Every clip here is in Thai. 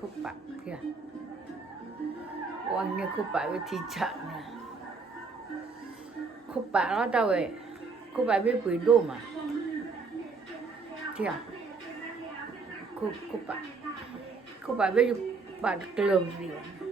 khúc bạc kìa oan nghe khúc bạc với thị trạng nè khúc bạc nó đâu vậy khúc bạc với bưởi đô mà kìa khúc bạc với bạc lườm gì vậy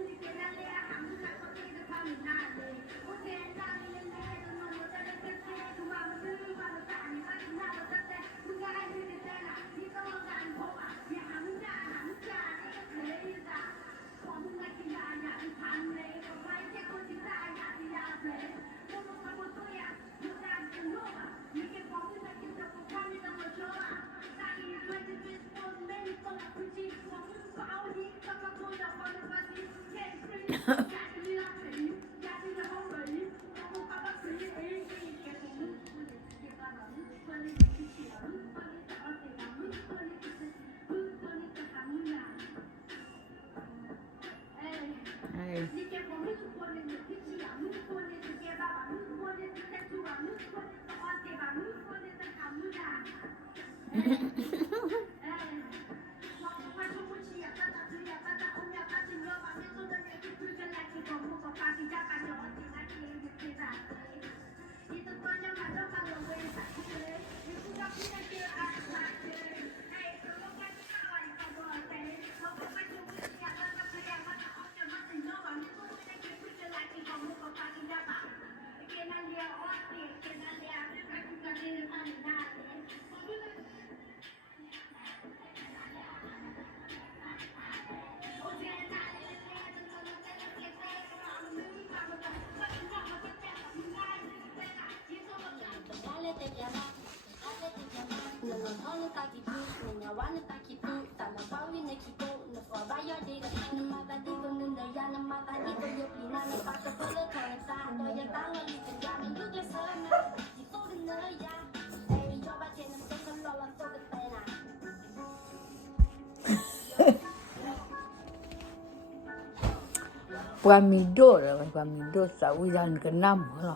qua mình đổ rồi qua mình đổ sáu dân cái năm rồi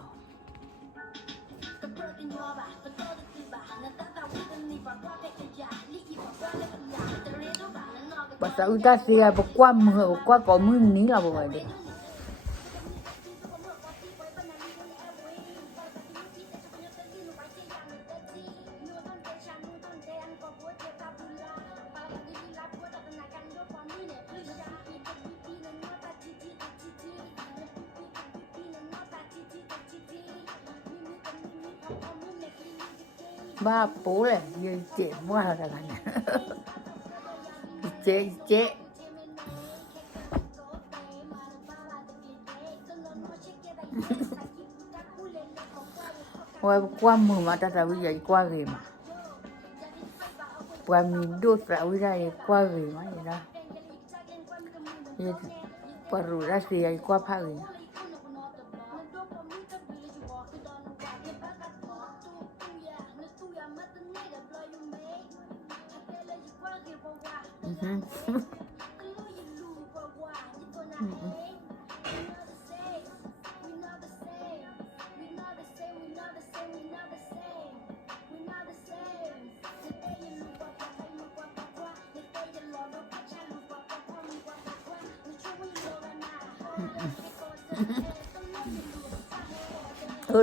bà sáu ta xia bà qua mưa qua có mưa ní là bộ vậy ba bố này như chị mua là cái này chế qua mưa mà ta bây giờ qua gì mà qua mình đốt rau ra qua gì mà vậy đó qua rủ ra gì qua phá gì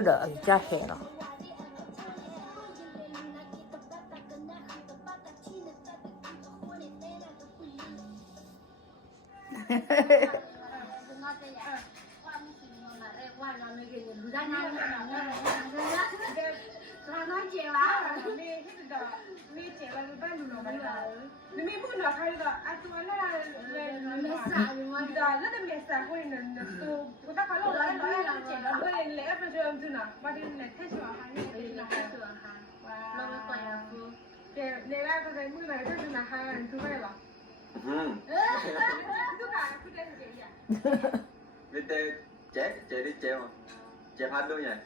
đợi cha khẽ rồi Chị đi treo mà chẹp hết luôn vậy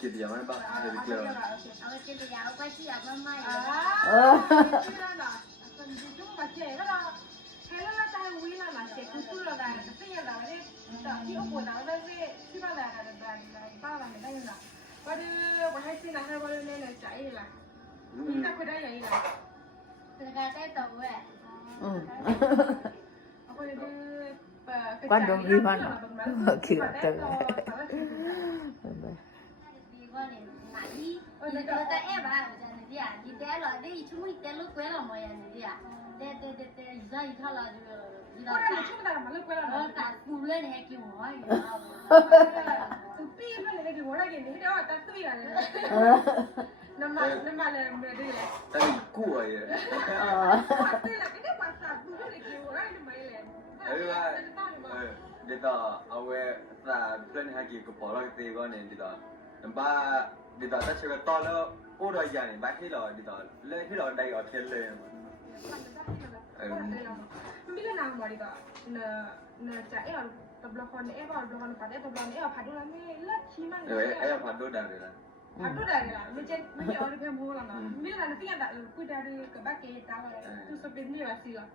kịp giờ mấy bác thì được chưa ที่อบอุ่นนะไม่ใช่ที่บ้านอะไรกันบ้านอะไรไม่ได้ยินหรอว่าดูว่าให้ซื้อนะให้ว่าเล่นเลยใจละนี่ถ้าคุยได้ยังไงล่ะ เป็นการได้ตัวเว้ย อืม เอาไปดู Quando vivono che te ดีกว่าเนี่ยไหนดีแต่แอบอ่ะอาจารย์เนี่ยดีแต่หรอดีชุ่มแต่ลูกเว้ยหรอมอยเนี่ยแต่ย้ายท่าละดูดี ก็ ละ ได้ช่วยได้มาเลิกเวลา เอ เนาะ อแต่กูเล่นให้กินหัวอยู่ สุปีมันเลยกี่วันอะไรกันนี่เดี๋ยวตัดตุ้ยอะไรน้ำมันเลยไม่ได้เลย Tại vì cũ rồi. ตัดตุ้ยละก็ได้ภาษาตุ้ยเลยกี่วันอะไรไม่เลย Đấy ba. Đi tỏ ở quê là lên hai kỳ của bỏ ra cái con này đi tỏ. Đi tỏ ta chơi cái to nữa. Ô đòi dài này bác hết rồi đi tỏ lên hết rồi đây ở thiên lên. ไม่ได้นางบริการเนจะเออตัวละครเออตัวละครปัดเออตัวละครเออพัดดูแล้วไม่เลิศชี้มัน Rồi em phạt đôi đàn rồi là. พัดดูได้ละไม่ใช่ไม่ใช่ออริเพิ่มพูดแล้วนะไม่ได้นานที่กันแต่คุยได้กับบ้านเกย์ตาเลยตัวสปินนี่ว่าสิละ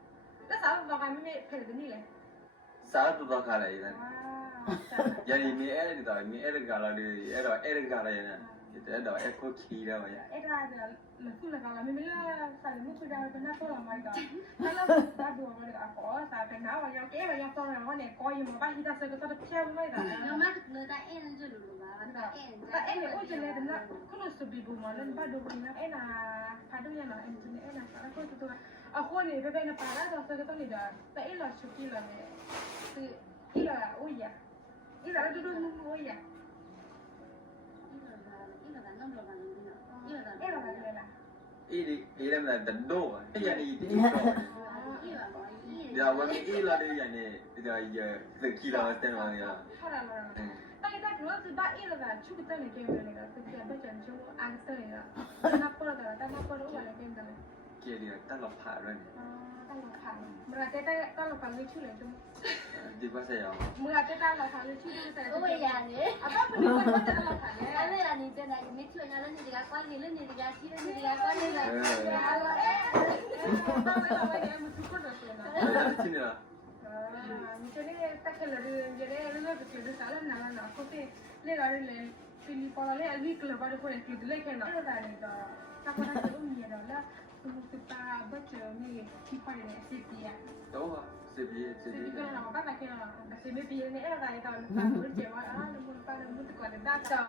แล้วสาวตัวกันไม่เพลินนี่เลย Sao tụi tao khá này này. ว้าว Giờ thì mi em đi tỏ mi em được cả là đi em rồi em được cả này nè. Thì thế đó em có khí đâu vậy. เอ็ดได้เดี๋ยวหลังคุยแล้วกันเราไม่เลิกใส่ไม่คุยได้เป็นหน้าตัวเราไม่ได้ถ้าเราตาดูมันก็ขอสายเป็นน้าว่ายาวเก๋ว่ายาวตัวเราเนี่ยก็ยังมาบ้านที่ตาเสือก็ต้องเที่ยวไม่ได้ แล้วมาถึงเลยแต่เอ็นจะรู้ว่าแต่เอ็น แต่เอ็เนี่ยโอ้ยจะเลยแต่ละคุณรู้สึกบีบูมาเล่นบ้านดูคนนะเอ็น่ะพาดูยังไงเอ็นจะเนี่ยเอ็น่ะแล้วก็ตัวเอาคนนี่ไปเป็นป่าแล้วเราเสือก็ต้องนี่เด้อแต่เอ็นเราชุกี้เราเนี่ยคืออีเราโอ้ยอ่ะอีเราดูมึงโอ้ยอ่ะ เอ็นเราเลยนะ Ý em là đánh đô à. Cái giờ này thì ít rồi. Giờวันนี้อีเราได้ยังเนี่ยเดี๋ยวจะกี่เราเต็มเลยอ่ะ เท่าไหร่เราแต่ถ้าถือว่าคือบ้านเอ็นเราชุกี้ตัวนี้เกมเลยนะคือจะไม่จำชั่วอันตัวนี้ละนับเปิดแต่นับเปิดรู้ว่าอะไรเกมกันเลย เกียร์เดียวตั้งหลับผ่าด้วยเนี่ย ตั้งหลักฐานเมื่อแต่ตั้งหลักฐานเลยชื่อเลยจุ๊บ ดีกว่าเสีย เมื่อแต่ตั้งหลักฐานเลยชื่อแต่ โอ้ยอย่างนี้ อ่ะบ้านเป็นคนว่าจะตั้งหลักฐานเลย อะไรอันนี้เป็นอะไรไม่ช่วยนะเล่นดีกันก้อนนี้เล่นดีกันที่เล่นดีกันก้อนนี้เลย อย่าเลยตั้งหลักฐานเลยมันทุกคนเลยนะ ที่นี่ละ มีเจ้าเนี่ยตั้งแต่ละเดือนเจ้าเนี่ยเรื่องเกี่ยวกับสารนานาเขาที่เล่นอะไรเลยฟิลิปปอนเลยวิกเลยบ้านคนเล่นแค่นั้นแล้วแต่เนี่ยก็ถ้าคนนั้นจะมีอะไรแล้วคือตาบัจเจอมีที่ไปเนี่ยสิบปีอ่ะ โอ้สิบปี สิบปีก็เราบ้านไหนแค่เราแต่สิบปีเนี่ยอะไรตอนตอนรู้เจ้าว่าเราคนตอนนั้นมันตะกอนได้ต่อ